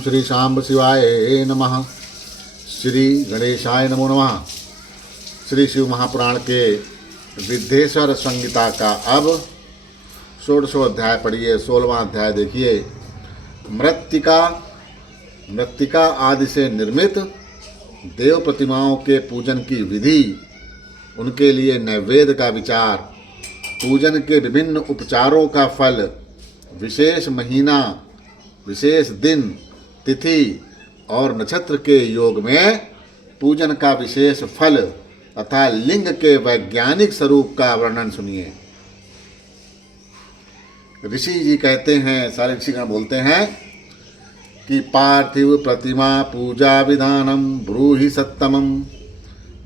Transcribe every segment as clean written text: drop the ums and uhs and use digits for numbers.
श्री शांब शिवाय नमः। श्री गणेशाय नमो नमः। श्री शिव महापुराण के विद्येश्वर संहिता का अब 16वां अध्याय पढ़िए। 16वां अध्याय देखिए। मृत्तिका आदि से निर्मित देव प्रतिमाओं के पूजन की विधि, उनके लिए नैवेद्य का विचार, पूजन के विभिन्न उपचारों का फल, विशेष महीना, विशेष दिन, तिथि और नक्षत्र के योग में पूजन का विशेष फल तथा लिंग के वैज्ञानिक स्वरूप का वर्णन सुनिए। ऋषि जी कहते हैं, सारे ऋषिगण बोलते हैं कि पार्थिव प्रतिमा पूजा विधानम ब्रूहि सत्तमम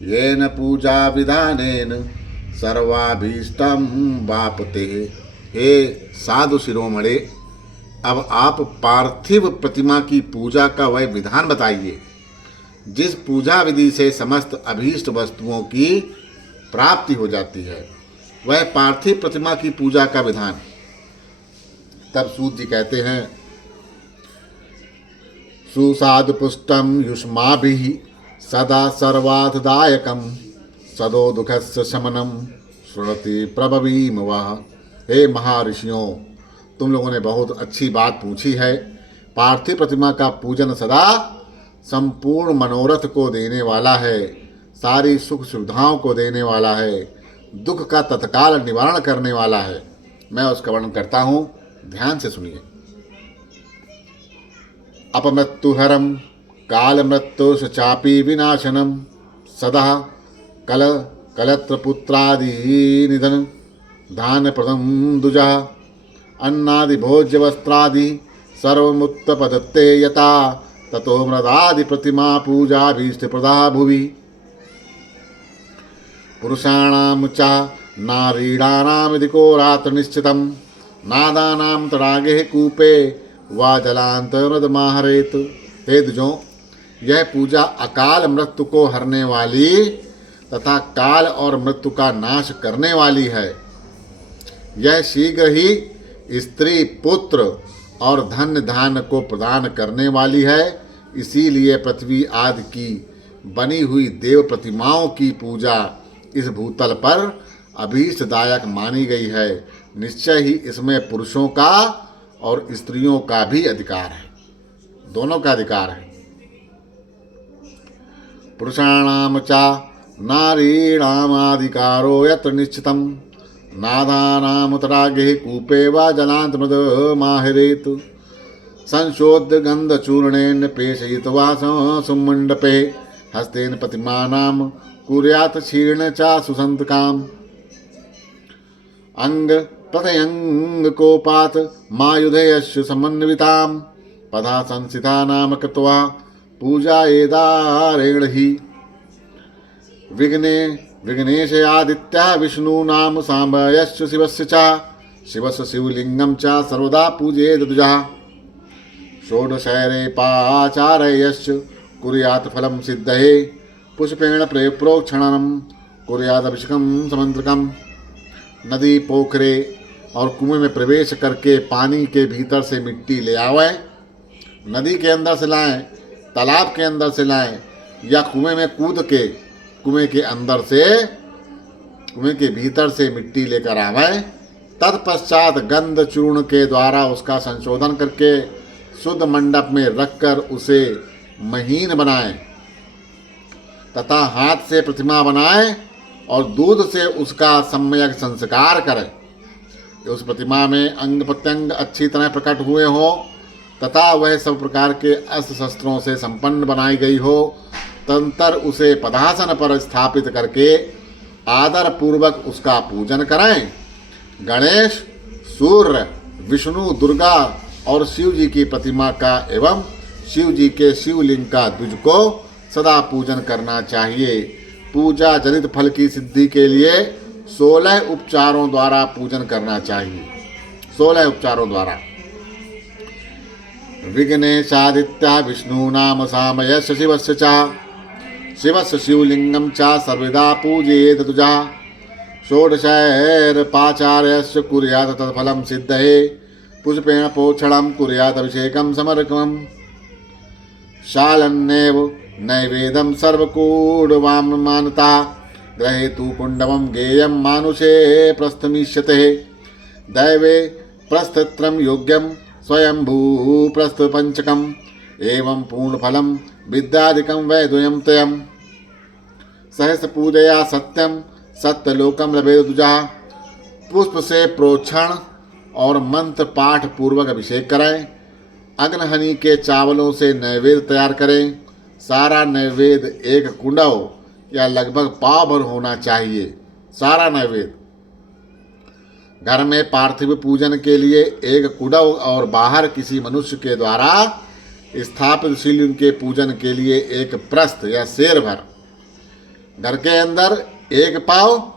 येन पूजा विधानेन सर्वाभीष्टम वापते। हे साधु शिरोमणे, अब आप पार्थिव प्रतिमा की पूजा का वह विधान बताइए जिस पूजा विधि से समस्त अभीष्ट वस्तुओं की प्राप्ति हो जाती है। वह पार्थिव प्रतिमा की पूजा का विधान। तब सूत जी कहते हैं, सुसादु पुष्टम युष्माभिः सदा सर्वार्थदायकम सदो दुखस्य शमनम श्रुणति प्रभवीम वह। हे महर्षियों, तुम लोगों ने बहुत अच्छी बात पूछी है। पार्थिव प्रतिमा का पूजन सदा संपूर्ण मनोरथ को देने वाला है, सारी सुख सुविधाओं को देने वाला है, दुख का तत्काल निवारण करने वाला है। मैं उसका वर्णन करता हूँ, ध्यान से सुनिए। अपमृत्युहरम काल मृत्यु चापी विनाशनम सदा कलत्र पुत्रादि निधन धान्य प्रदम दुजा अन्नादि भोज्य वस्त्रादि सर्वमुत्तपदत्ते यथा ततो मृदादि प्रतिमा पूजा भीष्ट प्रदा भुवि। पुरुषाणां च नारीणानां इदिको रात्र निश्चितं नादानां तडागे कूपे वा जलांतर्मदमाहरेत। हे द्विजों, यह पूजा अकाल मृत्यु को हरने वाली तथा काल और मृत्यु का नाश करने वाली है। यह शीघ्र ही स्त्री, पुत्र और धन धान्य को प्रदान करने वाली है। इसीलिए पृथ्वी आदि की बनी हुई देव प्रतिमाओं की पूजा इस भूतल पर अभीष्टदायक मानी गई है। निश्चय ही इसमें पुरुषों का और स्त्रियों का भी अधिकार है, दोनों का अधिकार है। पुरुषाणाम चा नारीणामाधिकारो यत्र निश्चितं नादानां तडागे कूपे वा जलान्तर्मदमाहरेत्। संशोध्य गन्धचूर्णेन पेषयित्वा सुमण्डपे हस्तेन प्रतिमानां कुर्यात् क्षीर्ण च सुसन्तकाम्। अंग प्रत्यङ्गकोपात् मायुधेयस्य समन्वितां पदा संसिता नाम कृत्वा पूजायेदारेण हि। विघ्नेश आदित्य विष्णु नाम सांबयश्च शिवस्य च शिवस्य शिवलिंगम च सर्वदा पूजेत द्विजः। षोडशैरे पाचारयश्च कुर्यात् फलं सिद्धये पुष्पेण प्रोक्षणं कुर्यात् अभिषेकं समंत्रकम्। नदी, पोखरे और कुएं में प्रवेश करके पानी के भीतर से मिट्टी ले आवे। नदी के अंदर से लाएं, तालाब के अंदर से लाएं या कुएं में कूद के कुएं के भीतर से मिट्टी लेकर आवें। तत्पश्चात गंध चूर्ण के द्वारा उसका संशोधन करके शुद्ध मंडप में रखकर उसे महीन बनाएं तथा हाथ से प्रतिमा बनाएं और दूध से उसका सम्यक संस्कार करें। उस प्रतिमा में अंग प्रत्यंग अच्छी तरह प्रकट हुए हो तथा वह सब प्रकार के अस्त्र शस्त्रों से संपन्न बनाई गई हो। तदंतर उसे पदासन पर स्थापित करके आदर पूर्वक उसका पूजन करें। गणेश, सूर्य, विष्णु, दुर्गा और शिव जी की प्रतिमा का एवं शिव जी के शिवलिंग का द्विज को सदा पूजन करना चाहिए। पूजा जनित फल की सिद्धि के लिए 16 उपचारों द्वारा पूजन करना चाहिए। 16 उपचारों द्वारा। विघ्नेशादित्य विष्णु नाम सामयस्य शिवस्य च शिवस्य शिवलिंगम च सर्वदा पूजयेत द्विजः। षोडशैर्पाचार्यस्य कुर्यात् तत्फलं सिद्धये पुष्पेण पोक्षणं कुर्यात् अभिषेकं समर्पणम्। शालन्नेव नैवेदं सर्वकूटवाममानता ग्रहेतु कुण्डवं गेयं मानुषे प्रस्थमीष्यते दैवे प्रस्थत्रं योग्यं स्वयंभू प्रस्थपञ्चकम् एवं पूर्णफलं विद्यादिकं वै द्वयं तयम् सहस्र पूजया सत्यम सत्यलोकम लभेत दुजा। पुष्प से प्रोक्षण और मंत्र पाठ पूर्वक अभिषेक करें। अग्नहनि के चावलों से नैवेद्य तैयार करें। सारा नैवेद्य एक कुंडव या लगभग पाव भर होना चाहिए। सारा नैवेद्य घर में पार्थिव पूजन के लिए एक कुंडव और बाहर किसी मनुष्य के द्वारा स्थापित शिवलिंग के पूजन के लिए एक प्रस्थ या शेर भर, घर के अंदर एक पाव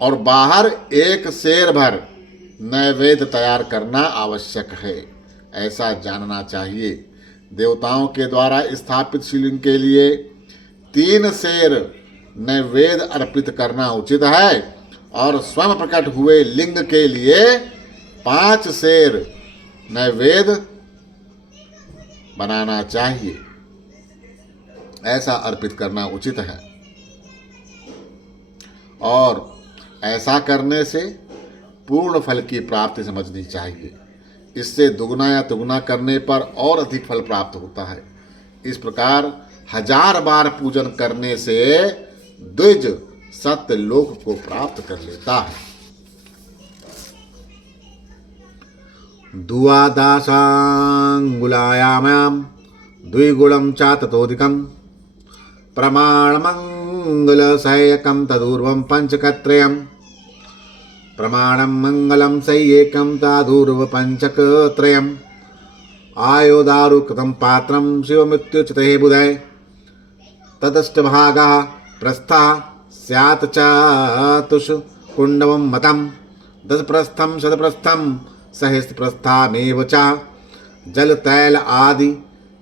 और बाहर एक शेर भर नैवेद्य तैयार करना आवश्यक है, ऐसा जानना चाहिए। देवताओं के द्वारा स्थापित शिवलिंग के लिए 3 शेर नैवेद्य अर्पित करना उचित है और स्वयं प्रकट हुए लिंग के लिए 5 शेर नैवेद्य बनाना चाहिए, ऐसा अर्पित करना उचित है। और ऐसा करने से पूर्ण फल की प्राप्ति समझनी चाहिए। इससे दुगुना या तिगुना करने पर और अधिक फल प्राप्त होता है। इस प्रकार 1000 बार पूजन करने से द्विज सत्य लोक को प्राप्त कर लेता है। द्वादशांगुलायां द्विगुणं चाततोऽधिकं प्रमाणमङ्गलसह्यकं तदूर्वं पंचकत्रयम् प्रमाणं मङ्गलं सह्यकं तदूर्व पंचकत्रयम् आयोदारुकृतं पात्रं शिवमित्युच्यते बुधे तदष्टभागः प्रस्थः स्यात् चतुष्कुण्डवं मतं 10 प्रस्थं शतप्रस्थं सहस्रप्रस्थामेव च जल तैल आदि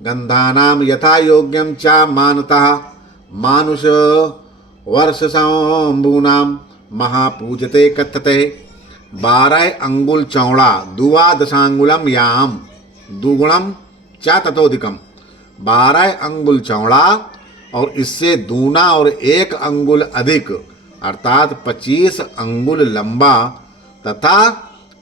गंधानां यथा योग्यं च मानतः मानुष वर्ष शंभूनां महापूजते कथते 12 अंगुल चौड़ा द्वादशांगुलम याम दुगुणम च ततोधिकम 12 अंगुल चौड़ा और इससे दूना और 1 अंगुल अधिक अर्थात 25 अंगुल लंबा तथा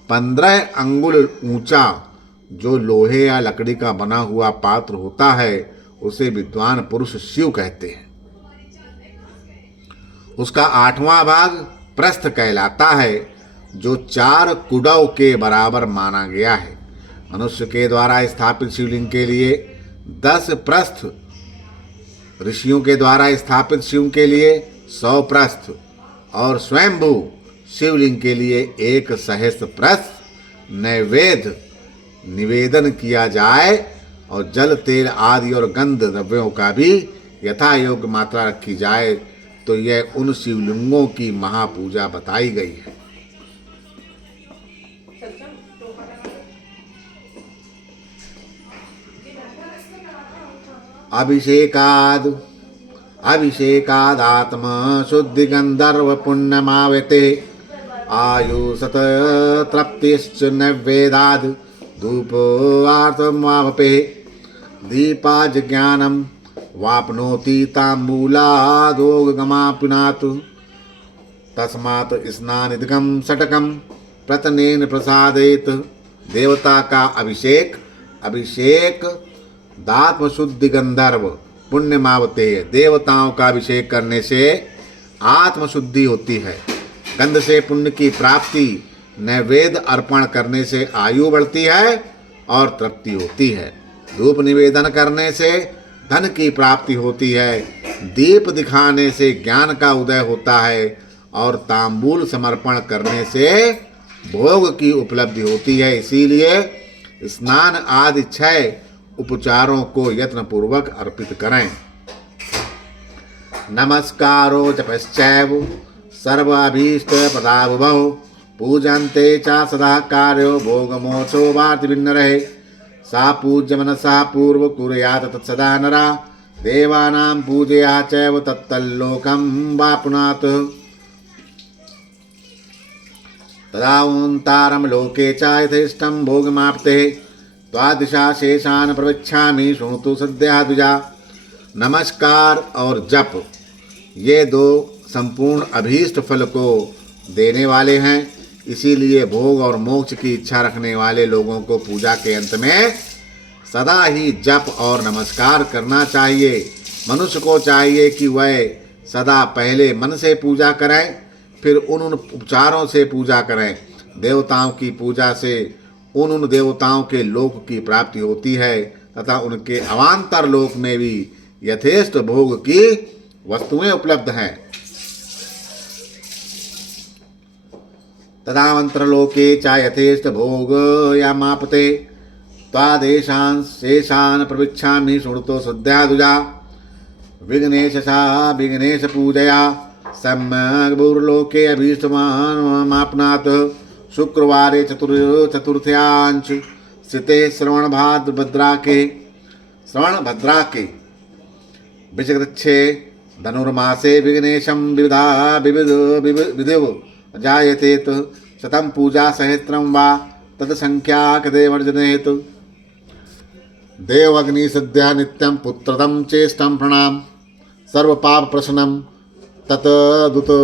15 अंगुल ऊंचा जो लोहे या लकड़ी का बना हुआ पात्र होता है उसे विद्वान पुरुष शिव कहते हैं। उसका 8वां भाग प्रस्थ कहलाता है जो 4 कुडव के बराबर माना गया है। मनुष्य के द्वारा स्थापित शिवलिंग के लिए 10 प्रस्थ, ऋषियों के द्वारा स्थापित शिव के लिए 100 प्रस्थ और स्वयंभू शिवलिंग के लिए 1 सहस्त्र प्रस्थ नैवेद्य निवेदन किया जाए और जल तेल आदि और गंध द्रव्यों का भी यथा योग्य मात्रा रखी जाए तो यह उन शिवलिंगों की महापूजा बताई गई है। अभिषेकादात्म शुद्धि गंधर्व पुण्यमावते आयु सत तृप्तिश्च नैवेदाद धूपार्थमावपे दीपाज ज्ञानम वापनोति ताम्बूलादोगमापिनातु तस्मात् स्नानिदकं षटकं प्रतनेन प्रसादेत। देवता का अभिषेक दात्म शुद्धि गंधर्व पुण्यमावते। देवताओं का अभिषेक करने से आत्मशुद्धि होती है, गंध से पुण्य की प्राप्ति, नैवेद्य अर्पण करने से आयु बढ़ती है और तृप्ति होती है, धूप निवेदन करने से धन की प्राप्ति होती है, दीप दिखाने से ज्ञान का उदय होता है और तांबूल समर्पण करने से भोग की उपलब्धि होती है। इसीलिए स्नान आदि 6 उपचारों को यत्नपूर्वक अर्पित करें। नमस्कारो जपश्चैव सर्वाभीष्ट प्रदाभुभौ पूजन्ते च सदा कार्यो भोगमोक्षो वार्ति भिन्न रहे सा पूज्य मनसा पूर्व कुर्यात् तत्सदा नरा देवानां पूजया चैव तत्तल्लोकं वाप्नुयात् तदा ओंतारं लोके च यथेष्टं भोगमाप्ते त्वादिशा शेषान प्रविच्छामि शृणुतु सद्यः द्विजा। नमस्कार और जप ये दो संपूर्ण अभीष्ट फल को देने वाले हैं, इसीलिए भोग और मोक्ष की इच्छा रखने वाले लोगों को पूजा के अंत में सदा ही जप और नमस्कार करना चाहिए। मनुष्य को चाहिए कि वह सदा पहले मन से पूजा करें, फिर उन उपचारों से पूजा करें। देवताओं की पूजा से उन देवताओं के लोक की प्राप्ति होती है तथा उनके अवान्तर लोक में भी यथेष्ट भोग की वस्तुएं उपलब्ध हैं। तदावंतरलोके च यथेष्ट भोग यामापते त्वादेशान् शेषान् प्रविच्छामि शृणुतो सद्यः द्विजा। विघ्नेशसा विघ्नेश पूजया सम्यक् भूर्लोके अभीष्टमाप्नात्। शुक्रवारे चतुर्थ्यांश स्थिते श्रवण भद्राके विषकृच्छे धनुर्मासे विघ्नेशं विधिव जायते शतं पूजा सहस्रं वा तत्संख्याकते वर्जनेत। देवग्नि सद्यः नित्यं पुत्रदं चेष्टं प्रणाम सर्वपाप प्रशनं तत्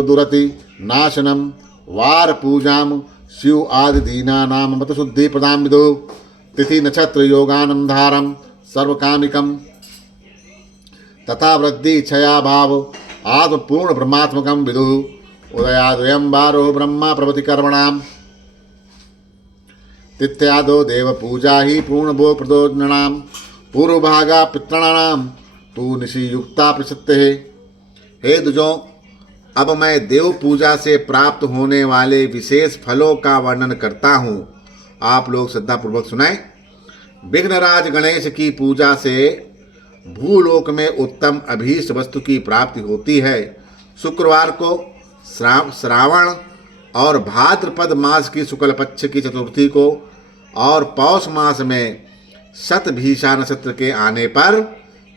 दुरति नाशनं। वार पूजाम शिव आदि दीनानां मत शुद्धि प्रदां विदु। तिथि नक्षत्र योगानंधारम सर्वकामिकम तथा वृद्धि क्षया भाव आत्म पूर्ण ब्रह्मात्मकम विदु। उदयाद्वयं वारो ब्रह्मा प्रभृति कर्मणाम तिथ्यादो देव पूजा ही पूर्ण भोग प्रदोषणाम। पूर्व भागा पितृणाम तू निशि युक्ता प्रसिद्ध है। हे द्विजों, अब मैं देव पूजा से प्राप्त होने वाले विशेष फलों का वर्णन करता हूँ, आप लोग श्रद्धापूर्वक सुनाएं। विघ्नराज गणेश की पूजा से भूलोक में उत्तम अभीष्ट वस्तु की प्राप्ति होती है। शुक्रवार को श्रावण और भाद्रपद मास की शुक्ल पक्ष की चतुर्थी को और पौष मास में शतभीषा नक्षत्र के आने पर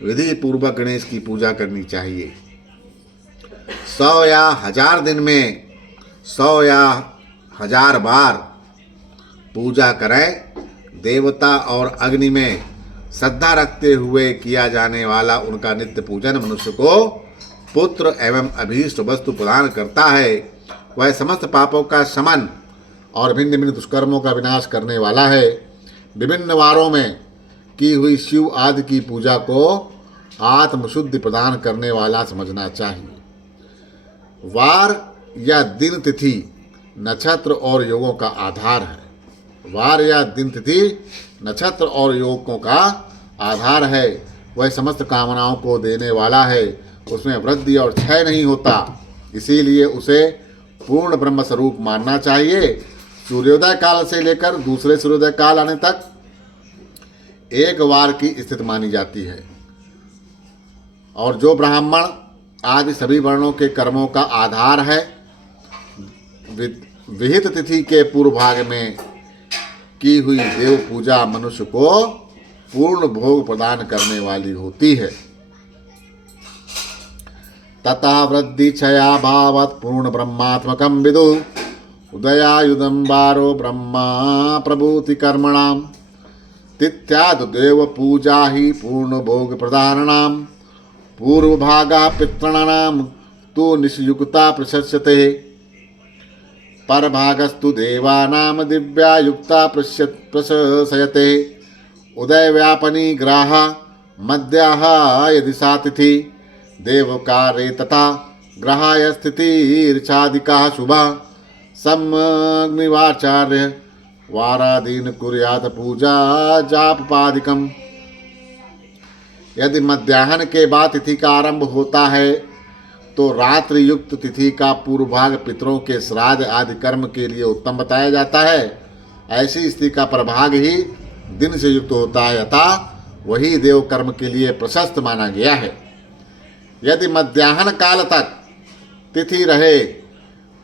विधि पूर्वक गणेश की पूजा करनी चाहिए। 100 या 1000 दिन में 100 या 1000 बार पूजा करें। देवता और अग्नि में श्रद्धा रखते हुए किया जाने वाला उनका नित्य पूजन मनुष्य को पुत्र एवं अभीष्ट वस्तु प्रदान करता है। वह समस्त पापों का शमन और भिन्न भिन्न दुष्कर्मों का विनाश करने वाला है। विभिन्न वारों में की हुई शिव आदि की पूजा को आत्मशुद्धि प्रदान करने वाला समझना चाहिए। वार या दिन तिथि नक्षत्र और योगों का आधार है। वार या दिन तिथि नक्षत्र और योगों का आधार है। वह समस्त कामनाओं को देने वाला है। उसमें वृद्धि और क्षय नहीं होता, इसीलिए उसे पूर्ण ब्रह्म स्वरूप मानना चाहिए। सूर्योदय काल से लेकर दूसरे सूर्योदय काल आने तक एक वार की स्थिति मानी जाती है और जो ब्राह्मण आदि सभी वर्णों के कर्मों का आधार है, विहित तिथि के पूर्व भाग में की हुई देव पूजा मनुष्य को पूर्ण भोग प्रदान करने वाली होती है। तथा वृद्धि क्षया भावत पूर्ण ब्रह्मात्मकम विदु। उदयायुधम वारो ब्रह्मा प्रभूति कर्मणाम तिथ्याद देव पूजा ही पूर्ण भोग प्रदानाम। पूर्व भागा पितॄणाम तो निशयुक्ता प्रशस्यते। पर भागस्तु देवानाम दिव्या युक्ता प्रशयते। उदय व्यापनी ग्राहा मध्याह यदि सा तिथि देवकारे तथा ग्रहाय स्थितिर्चादिका शुभा सम्यग्निवाचार्य वारादीन कुर्यात पूजा जापादिकम। यदि मध्याह्न के बाद तिथि का आरंभ होता है तो रात्रि युक्त तिथि का पूर्व भाग पितरों के श्राद्ध आदि कर्म के लिए उत्तम बताया जाता है। ऐसी स्थिति का प्रभाग ही दिन से युक्त होता है, अतः वही देव कर्म के लिए प्रशस्त माना गया है। यदि मध्याह्न काल तक तिथि रहे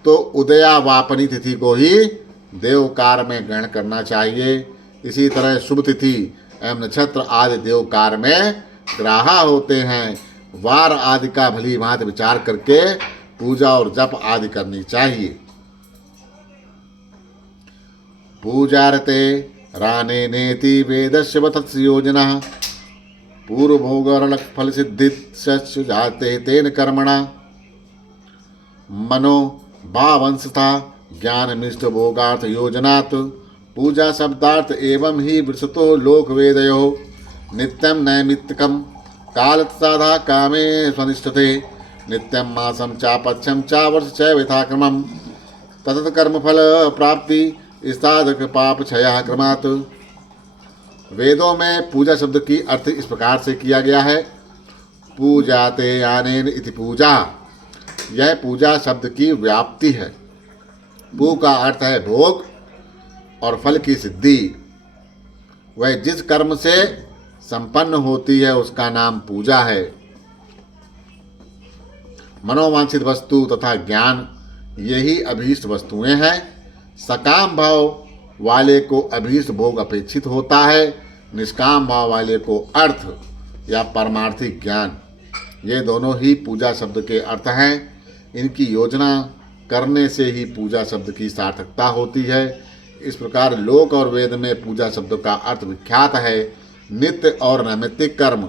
तो उदयावापनी तिथि को ही देव कार्य में ग्रहण करना चाहिए। इसी तरह शुभ तिथि एवं नक्षत्र आदि देव कार्य में ग्राहा होते हैं। वार आदि का भली भांति विचार करके पूजा और जप आदि करनी चाहिए। पूजारते राने नेति वेदस्य वतस्य योजना पूर्वभोगरल फल सिद्धिस्य जाते तेन कर्मणा मनो भावंशता ज्ञान मिष्ट भोगार्थ योजनात् पूजा शब्दार्थ एवं ही वृषतो लोक वेदयो नित्यम नैमित्तिकम काल साधा कामे स्वनिष्ठते नित्यम मासम चापक्षम चा वर्ष च यथाक्रमम ततत कर्मफल प्राप्ति साधक पाप क्षय क्रमात्। वेदों में पूजा शब्द की अर्थ इस प्रकार से किया गया है। पूजाते आनेन इति पूजा, यह पूजा शब्द की व्याप्ति है। पू का अर्थ है भोग और फल की सिद्धि। वह जिस कर्म से संपन्न होती है उसका नाम पूजा है। मनोवांछित वस्तु तथा ज्ञान यही अभीष्ट वस्तुएं हैं। सकाम भाव वाले को अभीष्ट भोग अपेक्षित होता है, निष्काम भाव वाले को अर्थ या परमार्थिक ज्ञान। ये दोनों ही पूजा शब्द के अर्थ हैं। इनकी योजना करने से ही पूजा शब्द की सार्थकता होती है। इस प्रकार लोक और वेद में पूजा शब्द का अर्थ विख्यात है। नित्य और नैमित्तिक कर्म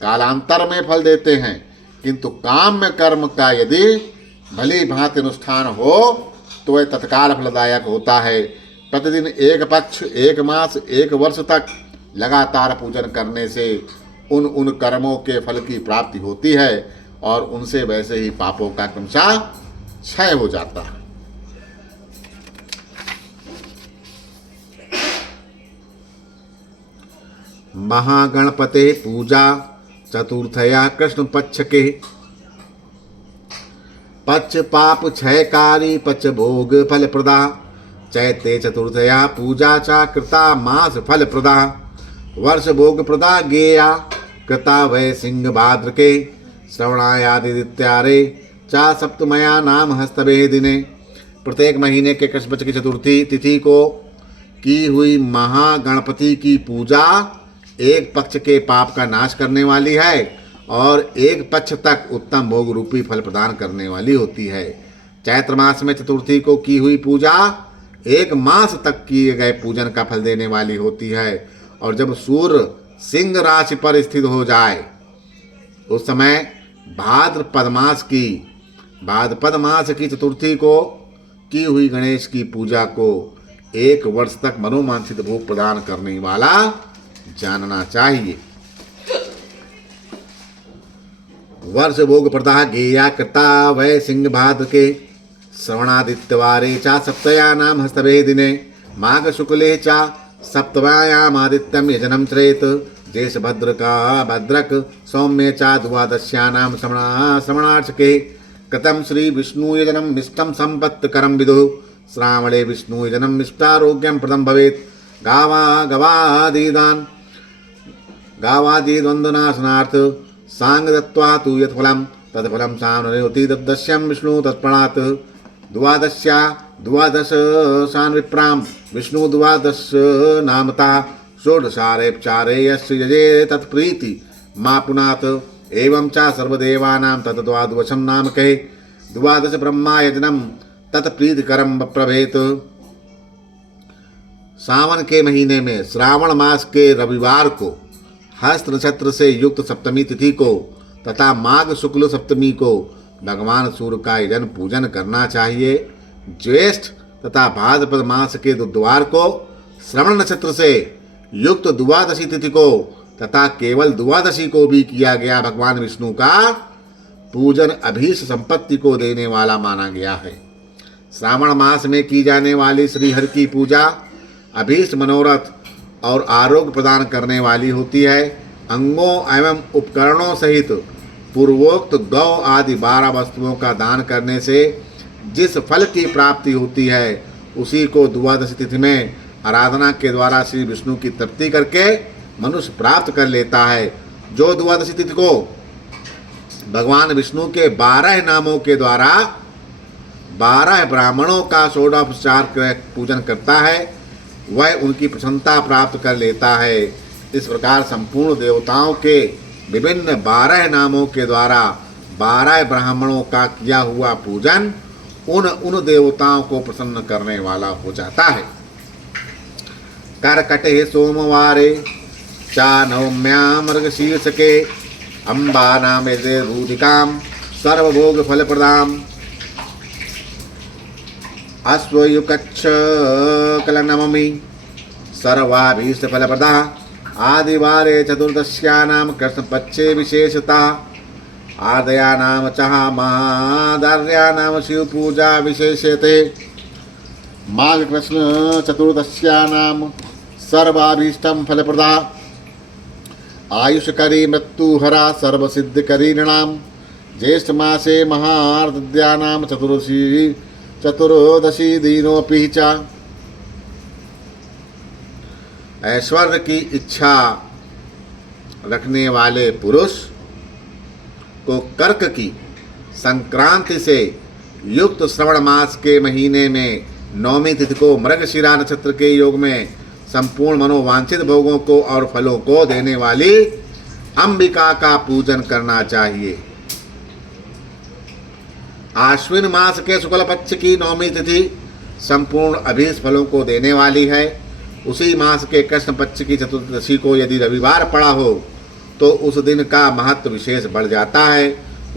कालांतर में फल देते हैं, किंतु काम्य कर्म का यदि भली भांति अनुष्ठान हो तो वह तत्काल फलदायक होता है। प्रतिदिन एक पक्ष, एक मास, एक वर्ष तक लगातार पूजन करने से उन कर्मों के फल की प्राप्ति होती है और उनसे वैसे ही पापों का क्रमशः क्षय हो जाता है। महागणपते पूजा चतुर्थया कृष्ण पक्ष के पक्ष पाप क्षयकारी पक्ष भोग फल प्रदा चैते चतुर्थया पूजा चा कृता मास फल प्रदा वर्ष भोग प्रदा गेया कृता वै सिंह भाद्र के श्रवणायादित्यारे चा सप्तमया नाम हस्तभे दिने। प्रत्येक महीने के कृष्ण पक्ष की चतुर्थी तिथि को की हुई महागणपति की पूजा एक पक्ष के पाप का नाश करने वाली है और एक पक्ष तक उत्तम भोग रूपी फल प्रदान करने वाली होती है। चैत्र मास में चतुर्थी को की हुई पूजा एक मास तक किए गए पूजन का फल देने वाली होती है और जब सूर्य सिंह राशि पर स्थित हो जाए उस समय भाद्रपद मास की चतुर्थी को की हुई गणेश की पूजा को एक वर्ष तक मनोवांछित भोग प्रदान करने वाला जानना चाहिए। वर्ष भोग प्रदा गेया कृता वै सिंह भाद्र के श्रवणादित्यवारे चा सप्तया नाम हस्तभे दिने माघ शुक्ले चा सप्तम्याम आदित्यम यजनम चरेत देश भद्र का भद्रक सौम्य चा द्वादश्यानाम श्रवणार्चके कृतम श्री विष्णु यजनम मिष्टम संपत्त करम विदु श्रावणे विष्णु यजनम मिष्टारोग्यम प्रदम भवेत गावादिद्वंदनाशनार्थ सांग दत्वा तु यत्फलम तत्फलम सामनयोति तद्दश्यम विष्णु तत्प्रणात् द्वादश शान विप्राम विष्णु द्वादश नामता षोडशारेपचारे यस्य यजे तत्प्रीति मा पुनात् एवं च सर्वदेवानां तद्द्वादशं नाम कहे द्वादश ब्रह्मा यजनम तत्प्रीतिकरम प्रभेत। सावन के महीने में श्रावण मास के रविवार को हस्त नक्षत्र से युक्त सप्तमी तिथि को तथा माघ शुक्ल सप्तमी को भगवान सूर्य का यजन पूजन करना चाहिए। ज्येष्ठ तथा भाद्रपद मास के बुधवार को श्रवण नक्षत्र से युक्त द्वादशी तिथि को तथा केवल द्वादशी को भी किया गया भगवान विष्णु का पूजन अभीष्ट संपत्ति को देने वाला माना गया है। श्रावण मास में की जाने वाली श्री हरि की पूजा अभीष्ट मनोरथ और आरोग्य प्रदान करने वाली होती है। अंगों एवं उपकरणों सहित पूर्वोक्त गौ आदि 12 वस्तुओं का दान करने से जिस फल की प्राप्ति होती है उसी को द्वादशी तिथि में आराधना के द्वारा श्री विष्णु की तृप्ति करके मनुष्य प्राप्त कर लेता है। जो द्वादशी तिथि को भगवान विष्णु के 12 नामों के द्वारा 12 ब्राह्मणों का षोडशोपचार पूजन करता है वह उनकी प्रसन्नता प्राप्त कर लेता है। इस प्रकार संपूर्ण देवताओं के विभिन्न 12 नामों के द्वारा 12 ब्राह्मणों का किया हुआ पूजन उन देवताओं को प्रसन्न करने वाला हो जाता है। कर्कटे सोमवारे चा नवम्यां मृगशीर्षके अम्बा नामे रूधिकां सर्वभोग फलप्रदाम् अश्वयुकच्छ कलनममि सर्वाभीष्टफलप्रदा आदिवारे चतुर्दश्यानां कृष्णपक्षे विशेषता आदयानां च महादार्यानां शिवपूजा विशेष्यते माघ कृष्ण चतुर्दश्यानां सर्वाभीष्टं फलप्रदा आयुष्करी मृत्युहरा सर्वसिद्धिकरी नृणां ज्येष्ठ मासे महार्द्यानां चतुर्दशी दीनोऽपि च। ऐश्वर्य की इच्छा रखने वाले पुरुष को कर्क की संक्रांति से युक्त श्रवण मास के महीने में नौमी तिथि को मृगशिरा नक्षत्र के योग में संपूर्ण मनोवांछित भोगों को और फलों को देने वाली अंबिका का पूजन करना चाहिए। आश्विन मास के शुक्ल पक्ष की नौमी तिथि संपूर्ण अभीष्ट फलों को देने वाली है। उसी मास के कृष्ण पक्ष की चतुर्दशी को यदि रविवार पड़ा हो तो उस दिन का महत्व विशेष बढ़ जाता है।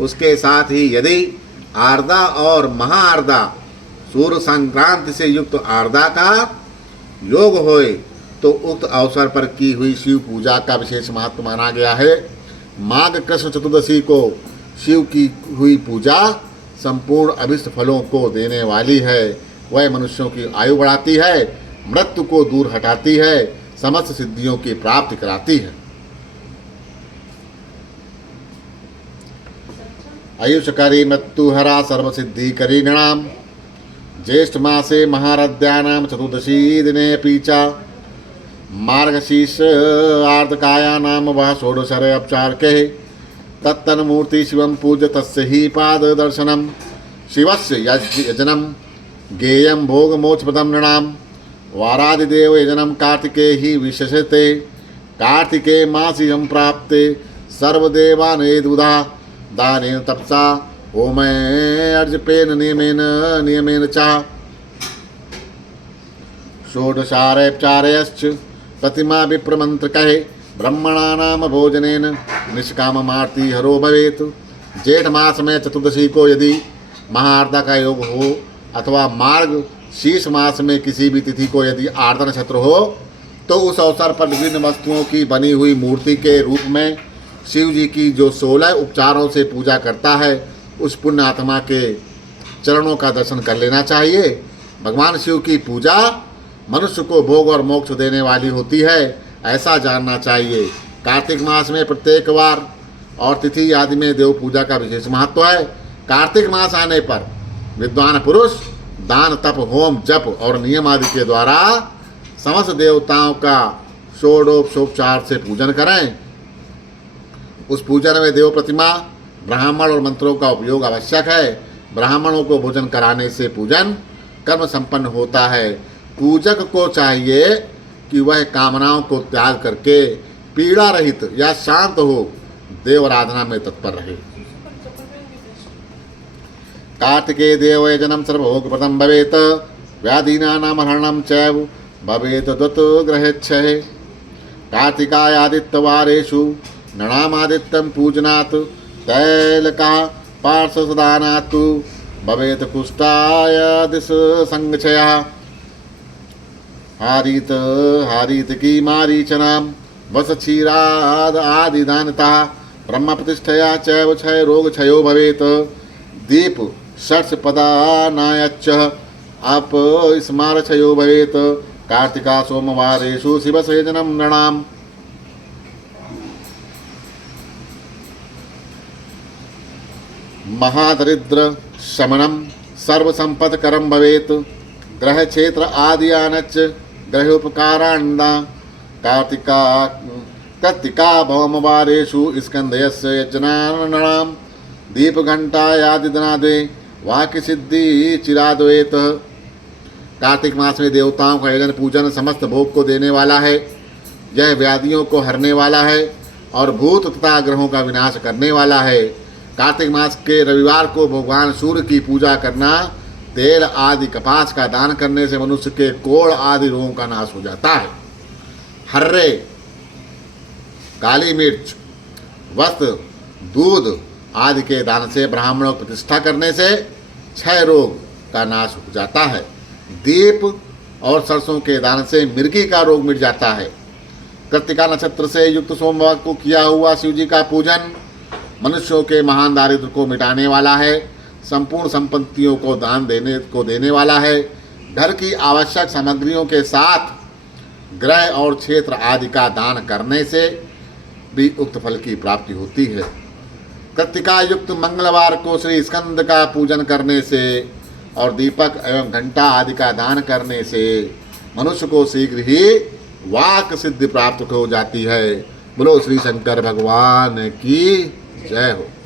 उसके साथ ही यदि आर्द्रा और महाआर्द्रा सूर्य संक्रांति से युक्त आर्द्रा का योग होए तो उक्त अवसर पर की हुई शिव पूजा का विशेष महत्व माना गया है। माघ कृष्ण चतुर्दशी को शिव की हुई पूजा संपूर्ण अभिष्ट फलों को देने वाली है। वह मनुष्यों की आयु बढ़ाती है, मृत्यु को दूर हटाती है, समस्त सिद्धियों की प्राप्ति कराती है। आयुष्करी मृत्युहरा सर्वसिद्धिकरी नृणां ज्येष्ठ मासे महारद्यानां चतुर्दशी दिनेऽपि च मार्गशीर्ष आर्द्रकायानां वः षोडशरे अपचारके तत्तन्मूर्ति शिवं पूज्य तस्य हि पाददर्शनं शिवस्य यजनं गेयं भोगमोक्षप्रदं नृणां वारादिदेव यजनं कार्तिके हि विशेषते कार्तिके मासि संप्राप्ते सर्वदेवानेदुधा दानेन तपसा होमेन अर्जपेन नियमेन च षोडशारैपचारयश्च प्रतिमा विप्रमंत्रकः ब्रह्मणानाम भोजनेन निष्काममार्ति हरो भवेत्। जेठ मास में चतुर्दशी को यदि महाआर्द्रा का योग हो अथवा मार्ग शीर्ष मास में किसी भी तिथि को यदि आर्द्रा नक्षत्र हो तो उस अवसर पर विभिन्न वस्तुओं की बनी हुई मूर्ति के रूप में शिव जी की जो 16 उपचारों से पूजा करता है उस पुण्य आत्मा के चरणों का दर्शन कर लेना चाहिए। भगवान शिव की पूजा मनुष्य को भोग और मोक्ष देने वाली होती है, ऐसा जानना चाहिए। कार्तिक मास में प्रत्येक वार और तिथि आदि में देव पूजा का विशेष महत्व है। कार्तिक मास आने पर विद्वान पुरुष दान तप होम जप और नियम आदि के द्वारा समस्त देवताओं का षोडशोपचार से पूजन करें। उस पूजन में देव प्रतिमा ब्राह्मण और मंत्रों का उपयोग आवश्यक है। ब्राह्मणों को भोजन कराने से पूजन कर्म संपन्न होता है। पूजक को चाहिए कि वह कामनाओं को त्याग करके पीड़ा रहित या शांत हो देव आराधना में तत्पर रहे। कार्तिके देवयजनं सर्वभोगप्रदं भवेत् व्याधीनानां हरणं चैव भवेत् द्वत्ग्रहेच्छः कार्तिकायादित्यवारेषु नृणामादित्यं पूजनात् तैलकः पार्श्वसदानात् भवेत् कुष्ठायादिसंक्षयः हारीत की मारीचनां वसक्षीराद आदिदानतः ब्रह्मप्रतिष्ठया चैव क्षय रोग क्षयो भवेत् दीप षट्पदानायच्च अप स्मारक्षयो भवेत् कार्तिका सोमवारेषु शिवसेजनं नृणाम् महादरिद्र शमनं सर्वसंपत्करं भवेत् ग्रह क्षेत्र आदियानच्च ग्रहोपकारान्ना कार्तिका भौमवारेषु स्कंदयस्य यज्ञानां दीपघंटायादिदनादे वाक्य सिद्धि चिराद्वैत। कार्तिक मास में देवताओं का यजन पूजन समस्त भोग को देने वाला है। यह व्याधियों को हरने वाला है और भूत तथा ग्रहों का विनाश करने वाला है। कार्तिक मास के रविवार को भगवान सूर्य की पूजा करना, तेल आदि कपास का दान करने से मनुष्य के कोढ़ आदि रोगों का नाश हो जाता है। हर्रे, काली मिर्च, वस्त्र, दूध आदि के दान से ब्राह्मणों की प्रतिष्ठा करने से क्षय रोग का नाश हो जाता है। दीप और सरसों के दान से मिर्गी का रोग मिट जाता है। कृत्तिका नक्षत्र से युक्त सोमवार को किया हुआ शिव जी का पूजन मनुष्यों के महान दारिद्र को मिटाने वाला है, संपूर्ण संपत्तियों को दान देने वाला है। घर की आवश्यक सामग्रियों के साथ ग्रह और क्षेत्र आदि का दान करने से भी उक्त फल की प्राप्ति होती है। कृत्तिका युक्त मंगलवार को श्री स्कंद का पूजन करने से और दीपक एवं घंटा आदि का दान करने से मनुष्य को शीघ्र ही वाक सिद्धि प्राप्त हो जाती है। बोलो श्री शंकर भगवान की जय हो।